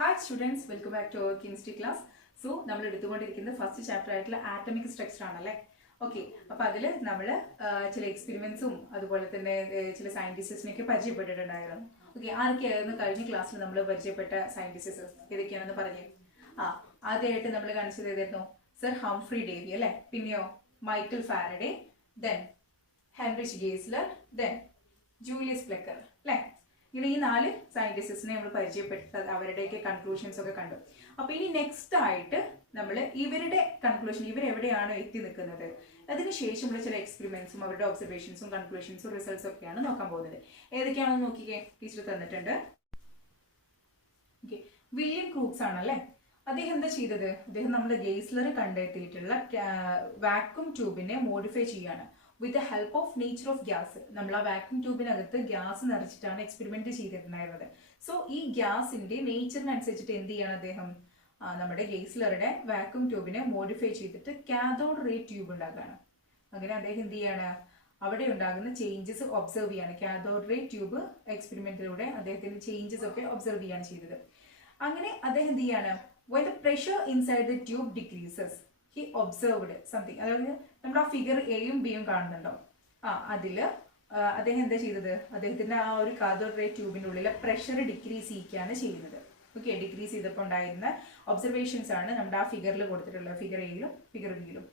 Hi students, welcome back to our chemistry class. So, നമ്മൾ എടുത്തുകൊണ്ടിരിക്കുന്നത് first chapter ആയിട്ടുള്ള atomic structure ആണല്ലേ. Okay, അപ്പോൾ അതിൽ നമ്മൾ ചില എക്സ്പെരിമെന്റ്സും അതുപോലെ തന്നെ ചില സയന്റിസ്റ്റിനെയൊക്കെ പരിചയപ്പെട്ടിട്ടുണ്ടായിരുന്നു. ഓക്കെ, ആരൊക്കെയായിരുന്നു കഴിഞ്ഞ ക്ലാസ്സിൽ നമ്മൾ പരിചയപ്പെട്ട സയന്റിസ്റ്റ് ഏതൊക്കെയാണെന്ന് പറഞ്ഞേ. ആദ്യമായിട്ട് നമ്മൾ കാണിച്ചത് ഏതായിരുന്നു? സർ ഹംഫ്രി ഡേവി അല്ലേ, പിന്നെയോ Michael Faraday, then Heinrich Geissler, then Julius Plucker അല്ലേ. ഇങ്ങനെ ഈ 4 സയന്റിസ്റ്റിനെ നമ്മൾ പരിചയപ്പെട്ടത് അവരുടെയൊക്കെ കൺക്ലൂഷൻസ് ഒക്കെ കണ്ടു. അപ്പൊ ഇനി നെക്സ്റ്റ് ആയിട്ട് നമ്മൾ ഇവരുടെ കൺക്ലൂഷൻ, ഇവരെവിടെയാണോ എത്തി നിൽക്കുന്നത്, അതിനുശേഷമുള്ള ചില എക്സ്പെരിമെന്റ്സും അവരുടെ ഒബ്സർവേഷൻസും കൺക്ലൂഷൻസും റിസൾട്ട്സും ഒക്കെയാണ് നോക്കാൻ പോകുന്നത്. ഏതൊക്കെയാണെന്ന് നോക്കിക്കേ, ടീച്ചർ തന്നിട്ടുണ്ട്. ഓക്കെ, വില്യം ക്രൂക്സ് ആണല്ലേ. അദ്ദേഹം എന്താ ചെയ്തത്? അദ്ദേഹം നമ്മുടെ ഗേസ്ലർ കണ്ടെത്തിയിട്ടുള്ള വാക്യൂം ട്യൂബിനെ മോഡിഫൈ ചെയ്യാണ് with the help of nature of gas. നമ്മൾ ആ വാക്യൂം ട്യൂബിനകത്ത് ഗ്യാസ് നിറച്ചിട്ടാണ് എക്സ്പെരിമെന്റ് ചെയ്തിട്ടുണ്ടായിരുന്നത്. സോ ഈ ഗ്യാസിന്റെ നേച്ചറിനനുസരിച്ചിട്ട് എന്ത് ചെയ്യാണ് അദ്ദേഹം? നമ്മുടെ ഗേസ്ലറുടെ വാക്യൂം ട്യൂബിനെ മോഡിഫൈ ചെയ്തിട്ട് കാഥോഡ് റേ ട്യൂബ് ഉണ്ടാക്കുകയാണ്. അങ്ങനെ അദ്ദേഹം എന്ത് ചെയ്യാണ്? അവിടെ ഉണ്ടാകുന്ന ചേഞ്ചസ് ഒബ്സർവ് ചെയ്യാണ്. കാഥോഡ് റേ ട്യൂബ് എക്സ്പെരിമെന്റിലൂടെ അദ്ദേഹത്തിന്റെ ചേഞ്ചസ് ഒക്കെ ഒബ്സർവ് ചെയ്യാണ് ചെയ്തത്. അങ്ങനെ അദ്ദേഹം എന്ത് ചെയ്യാണ്? when the pressure inside the tube decreases he observed something. അതായത് നമ്മൾ ആ ഫിഗർ എയും ബിയും കാണുന്നുണ്ടോ? അതില് അദ്ദേഹം എന്താ ചെയ്തത്? അദ്ദേഹത്തിന്റെ ആ ഒരു കാഥോഡ് റേ ട്യൂബിന്റെ ഉള്ളിലെ പ്രഷർ ഡിക്രീസ് ചെയ്യിക്കുകയാണ് ചെയ്യുന്നത്. ഓക്കെ, ഡിക്രീസ് ചെയ്തപ്പോൾ ഉണ്ടായിരുന്ന ഒബ്സർവേഷൻസ് ആണ് നമ്മുടെ ആ ഫിഗറിൽ കൊടുത്തിട്ടുള്ളത്, ഫിഗർ എയിലും ഫിഗർ ബിയിലും.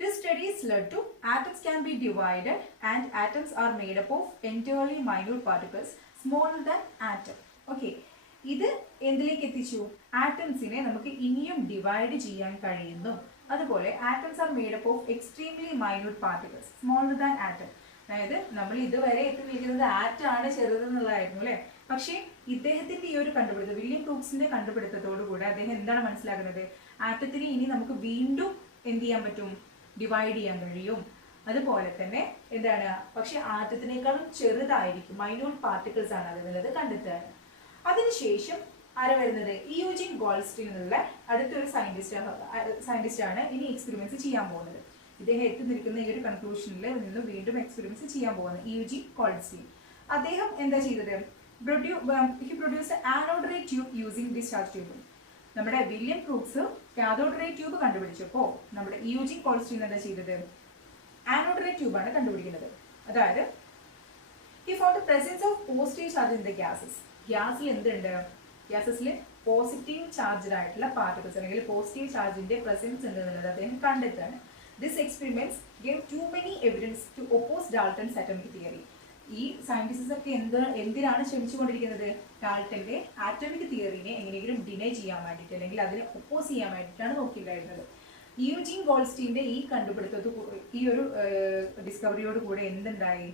This studies led to atoms can be divided and atoms are made up of entirely minute particles smaller than atom. Okay, ഇത് എന്തിലേക്ക് എത്തിച്ചു? ആറ്റംസിനെ നമുക്ക് ഇനിയും ഡിവൈഡ് ചെയ്യാൻ കഴിയുന്നു. അതുപോലെ atoms are made up of extremely minute particles smaller than atom. അതായത് നമ്മൾ ഇതുവരെ എത്തിയിരിക്കുന്നത് ആറ്റം ആണ് ചെറുതെന്നുള്ളതായിരുന്നു അല്ലെ. പക്ഷേ ഇദ്ദേഹത്തിന്റെ ഈ ഒരു കണ്ടുപിടുത്തം, വില്യം ക്രൂക്സിന്റെ കണ്ടുപിടുത്തത്തോടുകൂടി അദ്ദേഹം എന്താണ് മനസ്സിലാക്കുന്നത്? ആറ്റത്തിനെ ഇനി നമുക്ക് വീണ്ടും എന്ത് ചെയ്യാൻ പറ്റും? ഡിവൈഡ് ചെയ്യാൻ കഴിയും. അതുപോലെ തന്നെ എന്താണ്? പക്ഷെ ആറ്റത്തിനേക്കാളും ചെറുതായിരിക്കും, മൈന്യൂട്ട് പാർട്ടിക്കിൾസ് ആണ് അതിനുള്ളത് കണ്ടെത്തുകയാണ്. അതിനുശേഷം ആരാ വരുന്നത്? യൂജിൻ ഗോൾസ്റ്റീൻ എന്നുള്ള അടുത്തൊരു സയന്റിസ്റ്റ് ആണ് ഇനി എക്സ്പെരിമെന്റ്സ് ചെയ്യാൻ പോകുന്നത്. ഇദ്ദേഹം എത്തി നിൽക്കുന്ന ഈ ഒരു കൺക്ലൂഷനിൽ നിന്ന് വീണ്ടും എക്സ്പെരിമെന്റ്സ് ചെയ്യാൻ പോകുന്നത് യൂജിൻ ഗോൾസ്റ്റീൻ. അദ്ദേഹം എന്താ ചെയ്തത്? He produced anode ray tube using discharge tube. നമ്മുടെ William Crookes cathode ray tube കണ്ടുപിടിച്ചപ്പോൾ നമ്മുടെ യൂജിൻ ഗോൾസ്റ്റീൻ എന്താ ചെയ്തത്? ആനോഡ് റേ ട്യൂബാണ് കണ്ടുപിടിക്കുന്നത്. അതായത് he found the presence of positive charge in the gases. ഗ്യാസിൽ എന്തുണ്ട്? ഗ്യാസസിൽ പോസിറ്റീവ് ചാർജ്ഡ് ആയിട്ടുള്ള പാർട്ടിക്കിൾസ് അല്ലെങ്കിൽ പോസിറ്റീവ് ചാർജിന്റെ പ്രസൻസ് ഉണ്ട് എന്നുള്ളത് അദ്ദേഹം കണ്ടെത്താണ്. This experiments gave too many evidence to oppose Dalton's atomic theory. ഈ സയന്റിസ്റ്റ് ഒക്കെ എന്തിനാണ് ശ്രമിച്ചുകൊണ്ടിരിക്കുന്നത്? ഡാൾട്ടന്റെ ആറ്റമിക് തിയറിനെ എങ്ങനെയെങ്കിലും ഡിനൈ ചെയ്യാൻ വേണ്ടിയിട്ട് അല്ലെങ്കിൽ അതിനെ ഒപ്പോസ് ചെയ്യാൻ വേണ്ടിയിട്ടാണ് നോക്കിയിട്ടുണ്ടായിരുന്നത്. യൂജിൻ ഗോൾസ്റ്റീന്റെ ഈ കണ്ടുപിടുത്തത്തോട്, ഈ ഒരു ഡിസ്കവറിയോട് കൂടെ എന്തുണ്ടായി?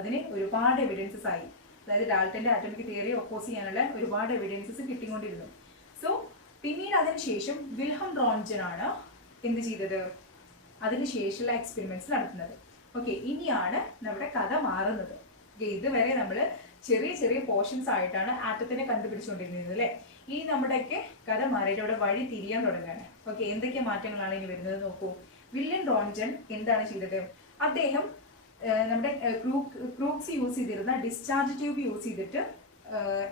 അതിന് ഒരുപാട് എവിഡൻസസ് ആയി. അതായത് ഡാൾട്ടന്റെ ആറ്റമിക് തിയറി ഒപ്പോസ് ചെയ്യാനുള്ള ഒരുപാട് എവിഡൻസസ് കിട്ടിക്കൊണ്ടിരുന്നു. സോ പിന്നീട് അതിനുശേഷം വിൽഹം റോൺജൻ ആണ് എന്ത് ചെയ്തത്? അതിനുശേഷമുള്ള എക്സ്പെരിമെന്റ്സ് നടത്തുന്നത്. ഓക്കെ, ഇനിയാണ് നമ്മുടെ കഥ മാറുന്നത്. ഇതുവരെ നമ്മൾ ചെറിയ ചെറിയ പോർഷൻസ് ആയിട്ടാണ് ആറ്റത്തിനെ കണ്ടുപിടിച്ചുകൊണ്ടിരുന്നത് അല്ലെ. ഇനി നമ്മുടെയൊക്കെ കഥ മാറിയിട്ട് അവിടെ വഴി തിരിയാൻ തുടങ്ങുകയാണ്. ഓക്കെ, എന്തൊക്കെ മാറ്റങ്ങളാണ് ഇനി വരുന്നത് നോക്കൂ. വില്യം റോൺജൻ എന്താണ് ചെയ്തത്? അദ്ദേഹം നമ്മുടെ ക്രൂക്സ് യൂസ് ചെയ്തിരുന്ന ഡിസ്ചാർജ് ട്യൂബ് യൂസ് ചെയ്തിട്ട്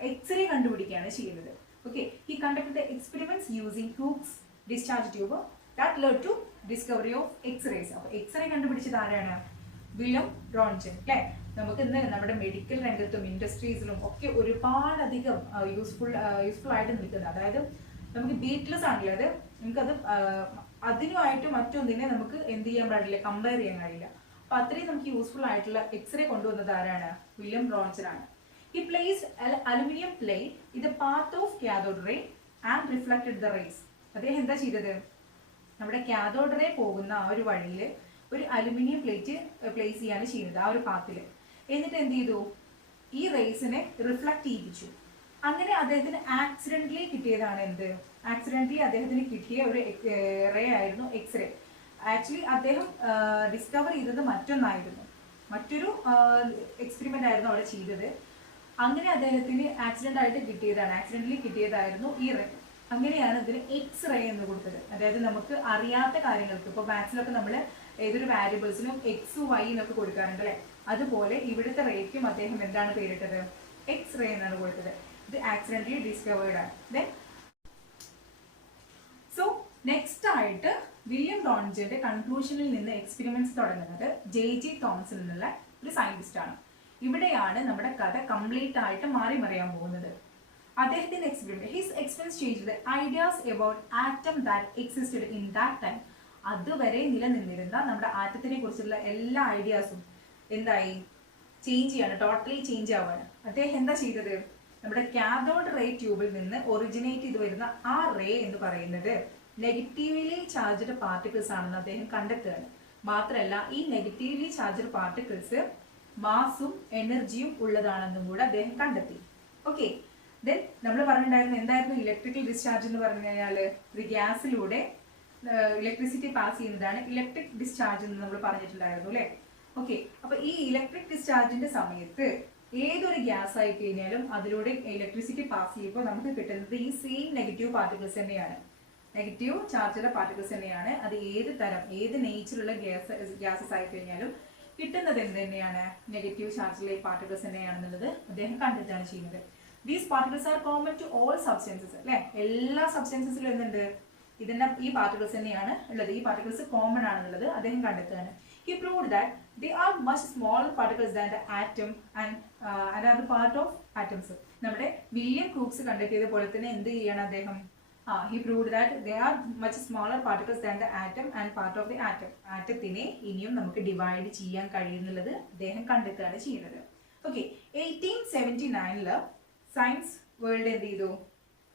എക്സ്റേ കണ്ടുപിടിക്കുകയാണ് ചെയ്യുന്നത്. Okay, he conducted the experiments using Crookes discharge tube that led to discovery of x-rays. അപ്പോൾ എക്സ്റേ കണ്ടുപിടിച്ചത് ആരാണ്? വില്യം റോൺജൻ അല്ലെ. നമുക്ക് ഇന്ന് നമ്മുടെ മെഡിക്കൽ രംഗത്തും ഇൻഡസ്ട്രീസിലും ഒക്കെ ഒരുപാടധികം യൂസ്ഫുൾ ആയിട്ട് നിൽക്കുന്നത്. അതായത് നമുക്ക് ബീറ്റ്ലെസ് ആണല്ലോ അത്. നമുക്കത് അതിനുമായിട്ട് മറ്റൊന്നിനെ നമുക്ക് എന്ത് ചെയ്യാൻ പാടില്ല, കമ്പയർ ചെയ്യാൻ കഴിയില്ല. അപ്പൊ അത്രയും നമുക്ക് യൂസ്ഫുൾ ആയിട്ടുള്ള എക്സ്റേ കൊണ്ടുവന്നത് ആരാണ്? വില്യം റോൺജൻ ആണ്. He placed aluminium plate in the path of cathode ray and reflected the rays. അദ്ദേഹം എന്താ ചെയ്തത്? നമ്മുടെ കാഥോഡ് റേ പോകുന്ന ആ ഒരു വഴിയിൽ ഒരു അലുമിനിയം പ്ലേറ്റ് പ്ലേസ് ചെയ്യാണ് ചെയ്യുന്നത്, ആ ഒരു പാത്തിൽ. എന്നിട്ട് എന്ത് ചെയ്തു? ഈ റേസിനെ റിഫ്ലക്ട് ചെയ്യിപ്പിച്ചു. അങ്ങനെ അദ്ദേഹത്തിന് ആക്സിഡന്റലി കിട്ടിയതാണ് എന്ത്? ആക്സിഡന്റലി അദ്ദേഹത്തിന് കിട്ടിയ ഒരു റേ ആയിരുന്നു എക്സ്റേ. ആക്ച്വലി അദ്ദേഹം ഡിസ്കവർ ചെയ്തത് മറ്റൊന്നായിരുന്നു, മറ്റൊരു എക്സ്പെരിമെന്റ് ആയിരുന്നു അവിടെ ചെയ്തത്. അങ്ങനെ അദ്ദേഹത്തിന് ആക്സിഡന്റലി കിട്ടിയതായിരുന്നു ഈ റേ. അങ്ങനെയാണ് ഇതിന് എക്സ്റേ എന്ന് കൊടുത്തത്. അതായത് നമുക്ക് അറിയാത്ത കാര്യങ്ങൾക്ക്, ഇപ്പോൾ മാത്സിലൊക്കെ നമ്മൾ ഏതൊരു വാരിയബിൾസിനും എക്സ് വൈ എന്നൊക്കെ കൊടുക്കാറുണ്ട് അല്ലെ. അതുപോലെ ഇവിടുത്തെ റേക്കും അദ്ദേഹം എന്താണ് പേരിട്ടത്? എക്സ്-റേ എന്നാണ് കൊടുത്തത്. ഇത് ആക്സിഡന്റലി ഡിസ്കവേർഡ് ആണ്. ദെൻ സോ നെക്സ്റ്റ് ആയിട്ട് വില്യം ഡോൺജന്റെ കൺക്ലൂഷനിൽ നിന്ന് എക്സ്പെരിമെന്റ്സ് തുടങ്ങുന്നത് ജെ തോംസൺ എന്നുള്ള ഒരു സയന്റിസ്റ്റ് ആണ്. ഇവിടെയാണ് നമ്മുടെ കഥ കംപ്ലീറ്റ് ആയിട്ട് മറിയാൻ പോകുന്നത്. അദ്ദേഹത്തിന്റെ experiment his experiments changed ideas about atom that existed in that time. അതുവരെ നിലനിന്നിരുന്ന നമ്മുടെ ആറ്റത്തിനെ കുറിച്ചുള്ള എല്ലാ ഐഡിയാസും എന്തായി, ചേഞ്ച് ചെയ്യാണ്, ടോട്ടലി ചേഞ്ച് ആവാണ്. അദ്ദേഹം എന്താ ചെയ്തത്, നമ്മുടെ കാഥോഡ് റേ ട്യൂബിൽ നിന്ന് ഒറിജിനേറ്റ് ചെയ്ത് വരുന്ന ആ റേ എന്ന് പറയുന്നത് നെഗറ്റീവ്ലി ചാർജ്ഡ് പാർട്ടിക്കിൾസ് ആണെന്ന് അദ്ദേഹം കണ്ടെത്തുകയാണ്. മാത്രമല്ല ഈ നെഗറ്റീവ്ലി ചാർജ്ഡ് പാർട്ടിക്കിൾസ് മാസും എനർജിയും ഉള്ളതാണെന്നും കൂടെ അദ്ദേഹം കണ്ടെത്തി. ഓക്കെ, ദെൻ നമ്മൾ പറഞ്ഞിട്ടുണ്ടായിരുന്നു എന്തായിരുന്നു ഇലക്ട്രിക്കൽ ഡിസ്ചാർജ് എന്ന് പറഞ്ഞു കഴിഞ്ഞാൽ ഒരു ഗ്യാസിലൂടെ ഇലക്ട്രിസിറ്റി പാസ് ചെയ്യുന്നതാണ് ഇലക്ട്രിക് ഡിസ്ചാർജ് എന്ന് നമ്മൾ പറഞ്ഞിട്ടുണ്ടായിരുന്നു അല്ലേ. ഓക്കെ, അപ്പൊ ഈ ഇലക്ട്രിക് ഡിസ്ചാർജിന്റെ സമയത്ത് ഏതൊരു ഗ്യാസ് ആയി കഴിഞ്ഞാലും അതിലൂടെ ഇലക്ട്രിസിറ്റി പാസ് ചെയ്യുമ്പോൾ നമുക്ക് കിട്ടുന്നത് ഈ സെയിം നെഗറ്റീവ് പാർട്ടിക്കിൾസ് തന്നെയാണ്, നെഗറ്റീവ് ചാർജുള്ള പാർട്ടിക്കിൾസ് തന്നെയാണ്. അത് ഏത് തരം ഏത് നേച്ചറുള്ള ഗ്യാസസ് ആയി കഴിഞ്ഞാലും കിട്ടുന്നത് എന്ത് തന്നെയാണ്, നെഗറ്റീവ് ചാർജുള്ള പാർട്ടിക്കിൾസ് തന്നെയാണെന്നുള്ളത് അദ്ദേഹം കണ്ടിട്ടാണ് ചെയ്യുന്നത്. These particles are common to all substances അല്ലെ, എല്ലാ സബ്സ്റ്റൻസസിലും എന്തുണ്ട്, ഇതിന്റെ ഈ പാർട്ടിക്കിൾസ് തന്നെയാണ് ഉള്ളത്, ഈ പാർട്ടിക്കിൾസ് കോമൺ ആണെന്നുള്ളത് അദ്ദേഹം കണ്ടെത്തുകയാണ്. He proved that they are much smaller particles than the atom and are part of atoms. നമ്മുടെ വില്യം ക്രൂക്സ് കണ്ടെത്തിയത് പോലെ തന്നെ എന്ത് ചെയ്യണം അദ്ദേഹം, he proved that they are much smaller particles than the atom and part of the atom. ആറ്റത്തിനെ ഇനിയും നമുക്ക് divide ചെയ്യാൻ കഴിയുന്നുള്ളത് അദ്ദേഹം കണ്ടെത്തുകയാണ് ചെയ്യുന്നത്. ഓക്കെ, 1879 സയൻസ് വേൾഡ് എന്ത് ചെയ്തു,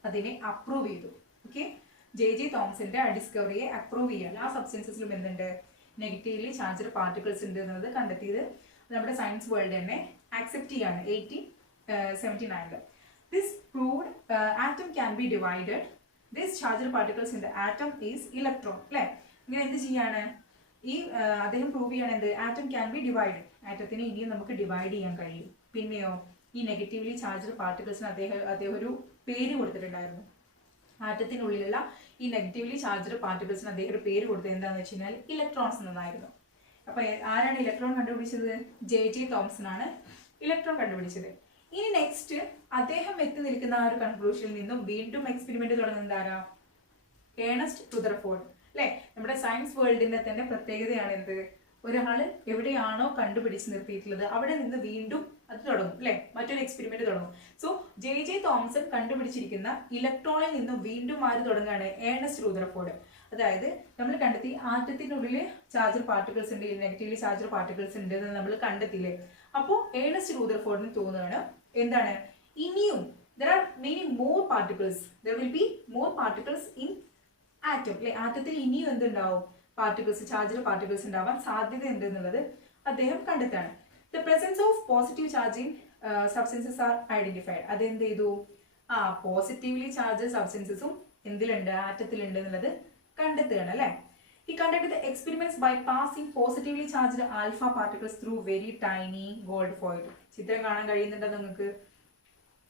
അതിനെ അപ്രൂവ് ചെയ്തു. ഓക്കെ, ജെ തോംസന്റെ ആ ഡിസ്കവറിയെ അപ്രൂവ് ചെയ്യാൻ എല്ലാ സബ്സ്റ്റൻസസിലും എന്തുണ്ട്, നെഗറ്റീവ്ലി ചാർജ്ഡ് പാർട്ടിക്കിൾസ് ഉണ്ട് എന്നത് കണ്ടെത്തിയത് നമ്മുടെ സയൻസ് വേൾഡ് തന്നെ ആക്സെപ്റ്റ് ചെയ്യാണ് 1879. This proved atom can be divided, this charged particles in the atom is electron അല്ലെ. ഇങ്ങനെ എന്ത് ചെയ്യാണ് ഈ അദ്ദേഹം പ്രൂവ് ചെയ്യാണ് എന്ത്, ആറ്റം ക്യാൻ ബി ഡിവൈഡഡ്, ആറ്റത്തിനെ ഇനിയും നമുക്ക് ഡിവൈഡ് ചെയ്യാൻ കഴിയും. പിന്നെയോ ഈ നെഗറ്റീവ്ലി ചാർജ്ഡ് പാർട്ടിക്കിൾസിന് അദ്ദേഹം ഒരു പേര് കൊടുത്തിട്ടുണ്ടായിരുന്നു. ആറ്റത്തിനുള്ളിലുള്ള ഈ നെഗറ്റീവ്ലി ചാർജ്ഡ് പാർട്ടിക്കിൾസിന് അദ്ദേഹം ഒരു പേര് കൊടുത്തത് എന്താണെന്ന് വെച്ച് കഴിഞ്ഞാൽ ഇലക്ട്രോൺസ് എന്നതായിരുന്നു. അപ്പൊ ആരാണ് ഇലക്ട്രോൺ കണ്ടുപിടിച്ചത്, ജെ തോംസൺ ആണ് ഇലക്ട്രോൺ കണ്ടുപിടിച്ചത്. ഇനി നെക്സ്റ്റ് അദ്ദേഹം എത്തി നിൽക്കുന്ന ആ ഒരു കൺക്ലൂഷനിൽ നിന്നും വീണ്ടും എക്സ്പെരിമെന്റ് തുടങ്ങുന്നത് ആരാ, ഏണസ്റ്റ് റുദർഫോർഡ് അല്ലെ. നമ്മുടെ സയൻസ് വേൾഡിന്റെ തന്നെ പ്രത്യേകതയാണ് എന്ത്, ഒരാള് എവിടെയാണോ കണ്ടുപിടിച്ച് നിർത്തിയിട്ടുള്ളത് അവിടെ നിന്ന് വീണ്ടും അത് തുടങ്ങും അല്ലെ, മറ്റൊരു എക്സ്പെരിമെന്റ് തുടങ്ങും. സോ ജെ തോംസൺ കണ്ടുപിടിച്ചിരിക്കുന്ന ഇലക്ട്രോണിൽ നിന്നും വീണ്ടും ആര് തുടങ്ങുകയാണ്, ഏണസ്റ്റ് റുദർഫോർഡ്. അതായത് നമ്മൾ കണ്ടെത്തി ആറ്റത്തിനുള്ളിൽ ചാർജർ പാർട്ടിക്കിൾസ് ഉണ്ട്, നെഗറ്റീവ്ലി ചാർജർ പാർട്ടിക്കിൾസ് ഉണ്ട് എന്ന് നമ്മൾ കണ്ടെത്തിയില്ലേ. അപ്പോൾ ഏണസ്റ്റ് റുദർഫോർഡിന് തോന്നുകയാണ് എന്താണ്, ഇനിയും there are many more particles, there will be more particles in atom അല്ലെ, ആറ്റത്തിൽ ഇനിയും എന്തുണ്ടാവും, പാർട്ടിക്കിൾസ് ചാർജർ പാർട്ടിക്കിൾസ് ഉണ്ടാവാൻ സാധ്യത ഉണ്ട് എന്നുള്ളത് അദ്ദേഹം കണ്ടെത്താണ്. The presence of positive charging substances are identified. അതെന്ത് ചെയ്തു, പോസിറ്റീവ്ലി ചാർജ് സബ്സ്റ്റൻസസും എന്തിലുണ്ട്, ആറ്റത്തിലുണ്ട് എന്നുള്ളത് കണ്ടെത്തുകയാണ് അല്ലെ. He conducted the experiments by passing positively charged alpha particles through very tiny gold foil. ചിത്രം കാണാൻ കഴിയുന്നുണ്ടോ നിങ്ങൾക്ക്?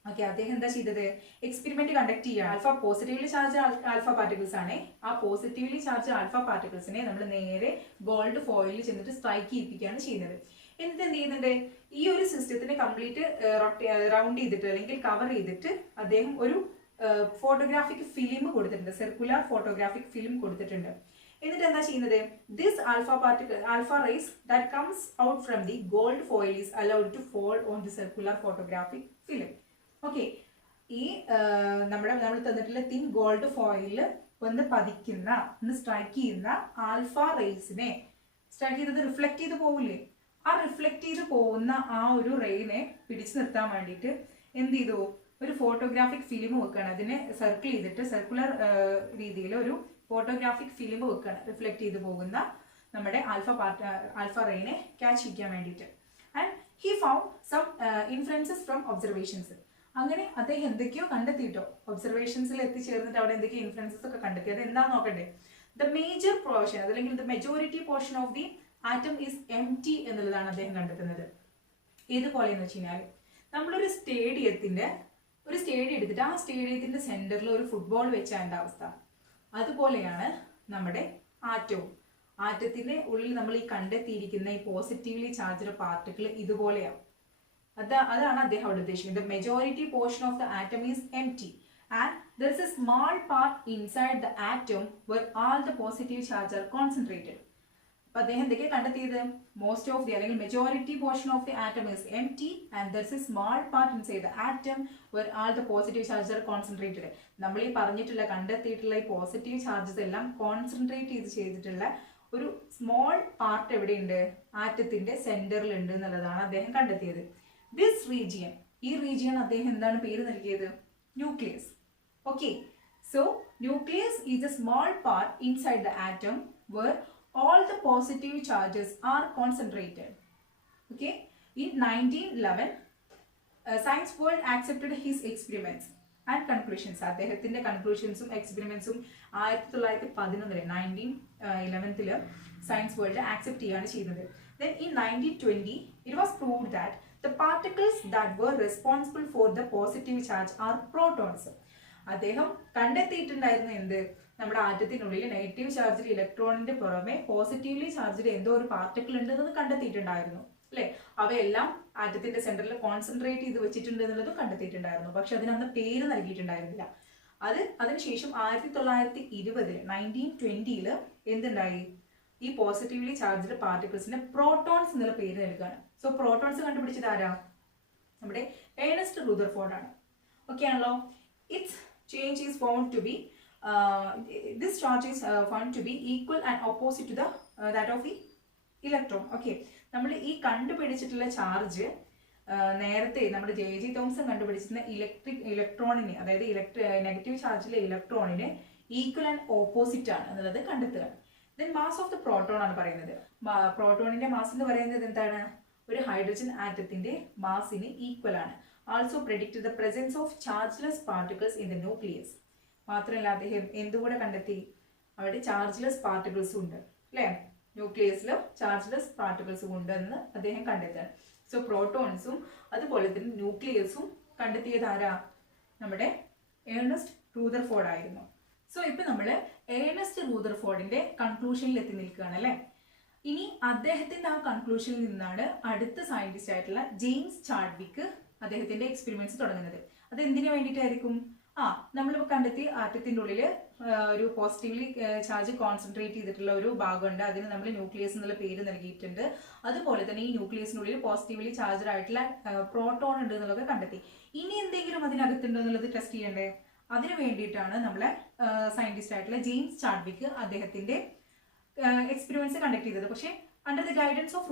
ഓക്കെ, അദ്ദേഹം എന്താ ചെയ്തത്, എക്സ്പെരിമെന്റ് കണ്ടക്ട് ചെയ്യുക. Alpha positively charge alpha particles ആണ്. ആ പോസിറ്റീവ്ലി ചാർജ് ആൽഫ പാർട്ടിക്കിൾസിനെ നമ്മൾ നേരെ ഗോൾഡ് ഫോയിലിൽ ചെന്നിട്ട് സ്ട്രൈക്ക് ചെയ്യിപ്പിക്കുകയാണ് ചെയ്യുന്നത്. എന്നിട്ട് എന്ത് ചെയ്യുന്നുണ്ട്, ഈ ഒരു സിസ്റ്റത്തിനെ കംപ്ലീറ്റ് റൗണ്ട് ചെയ്തിട്ട് അല്ലെങ്കിൽ കവർ ചെയ്തിട്ട് അദ്ദേഹം ഒരു ഫോട്ടോഗ്രാഫിക് ഫിലിം കൊടുത്തിട്ടുണ്ട്, സർക്കുലർ ഫോട്ടോഗ്രാഫിക് ഫിലിം കൊടുത്തിട്ടുണ്ട്. എന്നിട്ട് എന്താ ചെയ്യുന്നത്, this alpha rays that comes out from the gold foil is allowed to fall on the circular photographic film. Okay, ഈ നമ്മൾ തന്നിട്ടുള്ള തിൻ ഗോൾഡ് ഫോയിലിൽ ഒന്ന് പതിക്കുന്ന, ഒന്ന് സ്ട്രൈക്ക് ചെയ്യുന്ന ആൽഫ റേസിനെ സ്ട്രൈക്ക് ചെയ്തത് റിഫ്ലക്ട് ചെയ്ത് പോകില്ലേ, ആ റിഫ്ലക്ട് ചെയ്ത് പോകുന്ന ആ ഒരു റേനെ പിടിച്ചു നിർത്താൻ വേണ്ടിയിട്ട് എന്ത് ചെയ്തു, ഒരു ഫോട്ടോഗ്രാഫിക് ഫിലിം വെക്കുകയാണ്. അതിനെ സർക്കിൾ ചെയ്തിട്ട് സർക്കുലർ രീതിയിൽ ഒരു ഫോട്ടോഗ്രാഫിക് ഫിലിം വെക്കുകയാണ്, റിഫ്ലക്ട് ചെയ്ത് പോകുന്ന നമ്മുടെ ആൽഫ റേനെ ക്യാച്ച് ചെയ്യാൻ വേണ്ടിയിട്ട്. And he found some influences from observations. അങ്ങനെ അദ്ദേഹം എന്തൊക്കെയോ കണ്ടെത്തിയിട്ടോ, ഒബ്സർവേഷൻസിൽ എത്തിച്ചേർന്നിട്ട് അവിടെ എന്തൊക്കെയോ ഇൻഫ്ലുവൻസസ് ഒക്കെ കണ്ടെത്തി. അത് എന്താണെന്ന് നോക്കണ്ടേ, ദ മേജർ പോർഷൻ അതല്ലെങ്കിൽ the majority portion of the atom is empty എന്നുള്ളതാണ് അദ്ദേഹം കണ്ടെത്തുന്നത്. ഏതുപോലെയെന്ന് വെച്ച് കഴിഞ്ഞാൽ നമ്മളൊരു സ്റ്റേഡിയം എടുത്തിട്ട് ആ സ്റ്റേഡിയത്തിന്റെ സെന്ററിൽ ഒരു ഫുട്ബോൾ വെച്ചതിൻ്റെ അവസ്ഥ, അതുപോലെയാണ് നമ്മുടെ ആറ്റവും. ആറ്റത്തിന്റെ ഉള്ളിൽ നമ്മൾ ഈ കണ്ടെത്തിയിരിക്കുന്ന ഈ പോസിറ്റീവ്ലി ചാർജ്ഡ് പാർട്ടിക്കിൾ ഇതുപോലെയാണ്. അതാണ് അദ്ദേഹം അവിടെ ഉദ്ദേശിക്കുന്നത്. The majority portion of the atom is empty and there is a small part inside the atom where all the positive charge are concentrated. അപ്പോൾ അദ്ദേഹം എന്തൊക്കെ കണ്ടെത്തിയത്? മോസ്റ്റ് ഓഫ് ദി അല്ലെങ്കിൽ majority portion of the atom is empty and there is a small part inside the atom where all the positive charges are concentrated. നമ്മൾ ഈ പറഞ്ഞിട്ടുള്ള കണ്ടെത്തിയിട്ടുള്ള ഈ positive charges എല്ലാം കോൺസെൻട്രേറ്റ് ചെയ്തിട്ടുള്ള ഒരു സ്മോൾ പാർട്ട് എവിടെയുണ്ട്? ആറ്റത്തിന്റെ സെന്ററിൽ ഉണ്ട് എന്നുള്ളതാണ് അദ്ദേഹം കണ്ടെത്തിയത്. ദിസ് റീജിയൻ, ഈ റീജിയൻ അദ്ദേഹം എന്താണ് പേര് നൽകിയത്? Nucleus. Okay, so nucleus is a small part inside the atom where all the positive charges are concentrated. Okay, in 1911 science world accepted his experiments and conclusions. അദ്ദേഹത്തിന്റെ കൺക്ലൂഷൻസും എക്സ്പെരിമെന്റ്സും 1911 സയൻസ് വേൾഡ് ആക്സെപ്റ്റ് ചെയ്യാണ് ചെയ്യുന്നത്. Then in 1920 it was proved that the particles that were responsible for the positive charge are protons. അദ്ദേഹം കണ്ടെത്തിയിട്ടുണ്ടായിരുന്നു എന്ത്? നമ്മുടെ ആറ്റത്തിനുള്ളിൽ negative ചാർജിൽ ഇലക്ട്രോണിന്റെ പുറമെ positively ചാർജിൽ എന്തോ ഒരു പാർട്ടിക്കിൾ ഉണ്ടെന്ന് കണ്ടെത്തിയിട്ടുണ്ടായിരുന്നു അല്ലെ? അവയെല്ലാം ആറ്റത്തിന്റെ സെന്ററിൽ കോൺസെൻട്രേറ്റ് ചെയ്ത് വെച്ചിട്ടുണ്ട് എന്നുള്ളതും കണ്ടെത്തിയിട്ടുണ്ടായിരുന്നു. പക്ഷെ അതിനന്ന് പേര് നൽകിയിട്ടുണ്ടായിരുന്നില്ല. അതിനുശേഷം 1920 എന്തുണ്ടായി? ഈ പോസിറ്റീവ്ലി ചാർജ്ഡ് പാർട്ടിക്കിൾസിന് പ്രോട്ടോൺസ് എന്നുള്ള പേര് നൽകുകയാണ്. സോ പ്രോട്ടോൺസ് കണ്ടുപിടിച്ചത് ആരാ? നമ്മുടെ ഏണസ്റ്റ് റൂദർഫോർഡ് ആണ്. ഓക്കെ ആണല്ലോ? Its change is found to be this charge is found to be equal and opposite to the that of the electron. Okay, നമ്മൾ ഈ കണ്ടുപിടിച്ചിട്ടുള്ള ചാർജ് നേരത്തെ നമ്മുടെ ജെ തോംസൺ കണ്ടുപിടിച്ചിരുന്ന ഇലക്ട്രോണിന്, അതായത് നെഗറ്റീവ് ചാർജിലെ ഇലക്ട്രോണിന് ഈക്വൽ ആൻഡ് ഓപ്പോസിറ്റ് ആണ് എന്നുള്ളത് കണ്ടെത്തുകയാണ്. Then mass of the proton ആണ് പറയുന്നത്. പ്രോട്ടോണിന്റെ മാസ് എന്ന് പറയുന്നത് എന്താണ്? ഒരു ഹൈഡ്രജൻ ആറ്റത്തിന്റെ മാസിന് ഈക്വൽ ആണ്. Also predict the presence of chargeless particles in the nucleus. മാത്രമല്ല അദ്ദേഹം എന്തുകൂടെ കണ്ടെത്തി? അവിടെ ചാർജ്ലെസ് പാർട്ടിക്കിൾസും ഉണ്ട് അല്ലേ? ന്യൂക്ലിയസിൽ ചാർജ്ലെസ് പാർട്ടിക്കിൾസും ഉണ്ടെന്ന് അദ്ദേഹം കണ്ടെത്തുകയാണ്. സോ പ്രോട്ടോൺസും അതുപോലെ തന്നെ ന്യൂക്ലിയസും കണ്ടെത്തിയത് ആരാ? നമ്മുടെ ഏണസ്റ്റ് റൂദർഫോർഡ് ആയിരുന്നു. സോ ഇപ്പൊ നമ്മൾ ഏണസ്റ്റ് റൂദർഫോർഡിന്റെ കൺക്ലൂഷനിൽ എത്തി നിൽക്കുകയാണ് അല്ലെ? ഇനി അദ്ദേഹത്തിന്റെ ആ കൺക്ലൂഷനിൽ നിന്നാണ് അടുത്ത സയന്റിസ്റ്റ് ആയിട്ടുള്ള ജെയിംസ് ചാഡ്വിക്ക് അദ്ദേഹത്തിന്റെ എക്സ്പെരിമെന്റ്സ് തുടങ്ങുന്നത്. അത് എന്തിനു വേണ്ടിയിട്ടായിരിക്കും? നമ്മളിപ്പോൾ കണ്ടെത്തി ആറ്റത്തിൻ്റെ ഉള്ളിൽ ഒരു പോസിറ്റീവ്ലി ചാർജ് കോൺസെൻട്രേറ്റ് ചെയ്തിട്ടുള്ള ഒരു ഭാഗമുണ്ട്. അതിന് നമ്മൾ ന്യൂക്ലിയസ് എന്നുള്ള പേര് നൽകിയിട്ടുണ്ട്. അതുപോലെ തന്നെ ഈ ന്യൂക്ലിയസിനുള്ളിൽ പോസിറ്റീവ്ലി ചാർജ് ആയിട്ടുള്ള പ്രോട്ടോൺ ഉണ്ട് എന്നുള്ളത് കണ്ടെത്തി. ഇനി എന്തെങ്കിലും അതിനകത്തുണ്ടോ എന്നുള്ളത് ടെസ്റ്റ് ചെയ്യണ്ടേ? അതിന് വേണ്ടിയിട്ടാണ് നമ്മളെ സയന്റിസ്റ്റ് ആയിട്ടുള്ള ജെയിംസ് ചാഡ്വിക്ക് അദ്ദേഹത്തിന്റെ എക്സ്പെരിമെന്റ്സ് കണ്ടക്ട് ചെയ്തത്. പക്ഷേ അണ്ടർ ദ ഗൈഡൻസ് ഓഫ്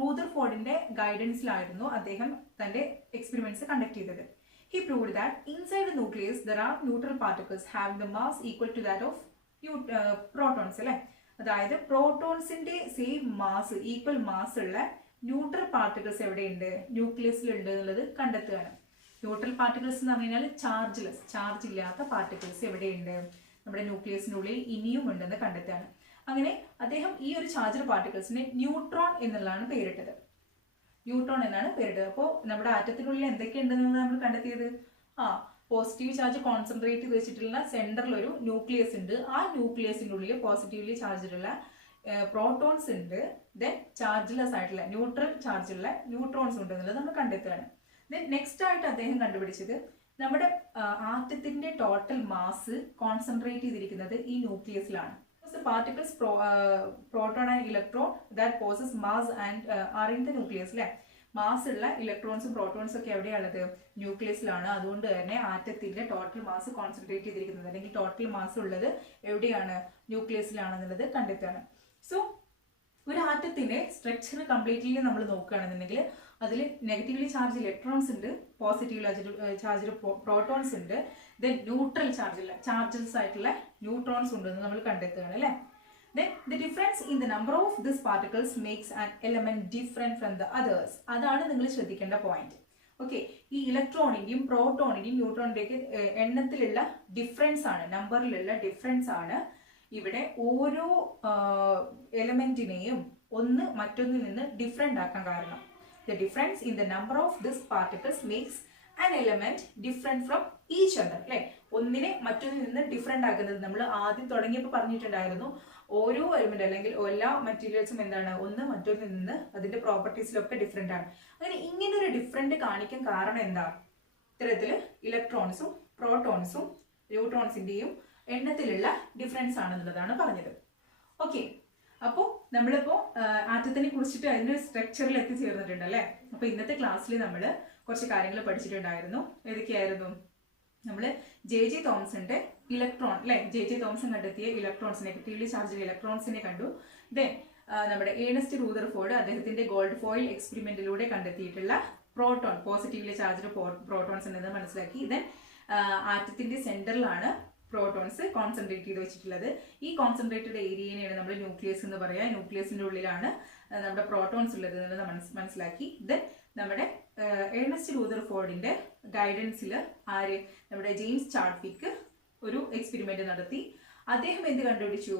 റൂദർഫോർഡിന്റെ ഗൈഡൻസിലായിരുന്നു അദ്ദേഹം തന്റെ എക്സ്പെരിമെന്റ്സ് കണ്ടക്ട് ചെയ്തത്. He proved that inside the nucleus there are neutral particles having the mass equal to that of protons. അല്ലെ? അതായത് പ്രോട്ടോൺസിന്റെ സെയിം മാസ്, ഈക്വൽ മാസ് ഉള്ള neutral particles എവിടെയുണ്ട്? ന്യൂക്ലിയസിലുണ്ട് എന്നുള്ളത് കണ്ടെത്തുകയാണ്. ന്യൂട്രൽ പാർട്ടിക്കിൾസ് എന്ന് പറഞ്ഞാൽ ചാർജ് ഇല്ലാത്ത പാർട്ടിക്കിൾസ് എവിടെയുണ്ട്? നമ്മുടെ ന്യൂക്ലിയസിനുള്ളിൽ ഇനിയും ഉണ്ടെന്ന് കണ്ടെത്തുകയാണ്. അങ്ങനെ അദ്ദേഹം ഈ ഒരു ചാർജ്ഡ് പാർട്ടിക്കിൾസിനെ ന്യൂട്രോൺ എന്നുള്ളതാണ് പേരിട്ടത്. അപ്പോൾ നമ്മുടെ ആറ്റത്തിനുള്ളിൽ എന്തൊക്കെയുണ്ടെന്ന് നമ്മൾ കണ്ടെത്തിയത്? പോസിറ്റീവ് ചാർജ് കോൺസെൻട്രേറ്റ് ചെയ്ത് വെച്ചിട്ടുള്ള സെന്ററിൽ ഒരു ന്യൂക്ലിയസ് ഉണ്ട്. ആ ന്യൂക്ലിയസിൻ്റെ ഉള്ളിൽ പോസിറ്റീവ്ലി ചാർജിലുള്ള പ്രോട്ടോൺസ് ഉണ്ട്. ദെൻ ചാർജ്ലെസ് ആയിട്ടുള്ള ന്യൂട്രൽ ചാർജുള്ള ന്യൂട്രോൺസ് ഉണ്ട് എന്നുള്ളത് നമ്മൾ കണ്ടെത്തുകയാണ്. ദെൻ നെക്സ്റ്റ് ആയിട്ട് അദ്ദേഹം കണ്ടുപിടിച്ചത് നമ്മുടെ ആറ്റത്തിന്റെ ടോട്ടൽ മാസ് കോൺസെൻട്രേറ്റ് ചെയ്തിരിക്കുന്നത് ഈ ന്യൂക്ലിയസിലാണ്. Particles proton and electron that possess mass and are in the nucleus. അല്ലെ? മാസ് ഉള്ള ഇലക്ട്രോൺസും പ്രോട്ടോൺസും ഒക്കെ എവിടെയാണുള്ളത്? ന്യൂക്ലിയസിലാണ്. അതുകൊണ്ട് തന്നെ ആറ്റത്തിന്റെ ടോട്ടൽ മാസ് കോൺസെൻട്രേറ്റ് ചെയ്തിരിക്കുന്നത് അല്ലെങ്കിൽ ടോട്ടൽ മാസ് ഉള്ളത് എവിടെയാണ്? ന്യൂക്ലിയസിലാണെന്നുള്ളത് കണ്ടെത്തുകയാണ്. സോ ഒരു ആറ്റത്തിന്റെ സ്ട്രക്ചർ കംപ്ലീറ്റ്ലി നമ്മൾ നോക്കുകയാണെന്നുണ്ടെങ്കിൽ അതിൽ നെഗറ്റീവ്ലി ചാർജ് ഇലക്ട്രോൺസ് ഉണ്ട്, പോസിറ്റീവ് ചാർജ് പ്രോട്ടോൺസ് ഉണ്ട്, ദെൻ ന്യൂട്രൽ ചാർജസ് ആയിട്ടുള്ള ന്യൂട്രോൺസ് ഉണ്ടെന്ന് നമ്മൾ കണ്ടെത്തുകയാണ് അല്ലേ? Then the difference in the number of these particles makes an element different from the others. അതാണ് നിങ്ങൾ ശ്രദ്ധിക്കേണ്ട പോയിന്റ്. ഓക്കെ, ഈ ഇലക്ട്രോണിന്റെയും പ്രോട്ടോണിന്റെയും ന്യൂട്രോണിന്റെയൊക്കെ എണ്ണത്തിലുള്ള ഡിഫറൻസ് ആണ്, നമ്പറിലുള്ള ഡിഫറൻസ് ആണ് ഇവിടെ ഓരോ എലമെന്റിനെയും ഒന്ന് മറ്റൊന്നിൽ നിന്ന് ഡിഫറെന്റ് ആക്കാൻ കാരണം. The difference in the number of these particles makes an element different from each other. അല്ലെ? ഒന്നിനെ മറ്റൊന്നിൽ നിന്ന് ഡിഫറെൻ്റ് ആക്കുന്നത്. നമ്മൾ ആദ്യം തുടങ്ങിയപ്പോൾ പറഞ്ഞിട്ടുണ്ടായിരുന്നു, ഓരോ എലിമെന്റ് അല്ലെങ്കിൽ എല്ലാ മെറ്റീരിയൽസും എന്താണ്, ഒന്ന് മറ്റൊന്നിൽ നിന്ന് അതിന്റെ പ്രോപ്പർട്ടീസിലൊക്കെ ഡിഫറെൻ്റ് ആണ്. അങ്ങനെ ഇങ്ങനെ ഒരു ഡിഫറെൻ്റ് കാണിക്കാൻ കാരണം എന്താ, ഇത്തരത്തിൽ ഇലക്ട്രോൺസും പ്രോട്ടോൺസും ന്യൂട്രോൺസിന്റെയും എണ്ണത്തിലുള്ള ഡിഫറൻസ് ആണെന്നുള്ളതാണ് പറഞ്ഞത്. ഓക്കെ, അപ്പോൾ നമ്മളിപ്പോൾ ആറ്റത്തിനെ കുറിച്ചിട്ട് അതിൻ്റെ സ്ട്രക്ചറിൽ എത്തിച്ചേർന്നിട്ടുണ്ട് അല്ലേ. അപ്പോൾ ഇന്നത്തെ ക്ലാസ്സിൽ നമ്മൾ കുറച്ച് കാര്യങ്ങൾ പഠിച്ചിട്ടുണ്ടായിരുന്നു. ഏതൊക്കെയായിരുന്നു? നമ്മൾ ജെ തോംസന്റെ ഇലക്ട്രോൺ അല്ലെ, ജെ തോംസൺ കണ്ടെത്തിയ ഇലക്ട്രോൺസ്, നെഗറ്റീവ്ലി ചാർജ്ഡ് ഇലക്ട്രോൺസിനെ കണ്ടു. ദെൻ നമ്മുടെ ഏണസ്റ്റ് റൂദർഫോർഡ് അദ്ദേഹത്തിന്റെ ഗോൾഡ് ഫോയിൽ എക്സ്പെരിമെന്റിലൂടെ കണ്ടെത്തിയിട്ടുള്ള പ്രോട്ടോൺ, പോസിറ്റീവ്ലി ചാർജ്ഡ് പ്രോട്ടോൺസ് എന്നത് മനസ്സിലാക്കി. ദെൻ ആറ്റത്തിന്റെ സെന്ററിലാണ് പ്രോട്ടോൺസ് കോൺസെൻട്രേറ്റ് ചെയ്ത് വെച്ചിട്ടുള്ളത്. ഈ കോൺസെൻട്രേറ്റഡ് ഏരിയനെയാണ് നമ്മൾ ന്യൂക്ലിയസ് എന്ന് പറയുക. ന്യൂക്ലിയസിന്റെ ഉള്ളിലാണ് നമ്മുടെ പ്രോട്ടോൺസ് ഉള്ളത് എന്നുള്ളത് മനസ്സിലാക്കി. ദെൻ നമ്മുടെ ഏണസ്റ്റ് റൂദർഫോർഡിന്റെ ഗൈഡൻസിൽ നമ്മുടെ ജെയിംസ് ചാഡ്വിക്ക് ഒരു എക്സ്പെരിമെന്റ് നടത്തി. അദ്ദേഹം എന്ത് കണ്ടുപിടിച്ചു?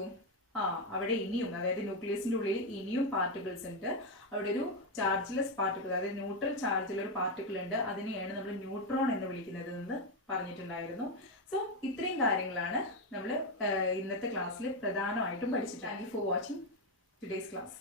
അവിടെ ഇനിയും, അതായത് ന്യൂക്ലിയസിന്റെ ഉള്ളിൽ ഇനിയും പാർട്ടിക്കിൾസ് ഉണ്ട്. അവിടെ ഒരു ചാർജ്ലെസ് പാർട്ടിക്കിൾ, അതായത് ന്യൂട്രൽ ചാർജിലുള്ള ഒരു പാർട്ടിക്കിൾ ഉണ്ട്. അതിനെയാണ് നമ്മൾ ന്യൂട്രോൺ എന്ന് വിളിക്കുന്നത് എന്ന് പറഞ്ഞിട്ടുണ്ടായിരുന്നു. സോ ഇത്രയും കാര്യങ്ങളാണ് നമ്മൾ ഇന്നത്തെ ക്ലാസ്സിൽ പ്രധാനമായിട്ടും പഠിച്ചിട്ട്. Thank you for watching today's class.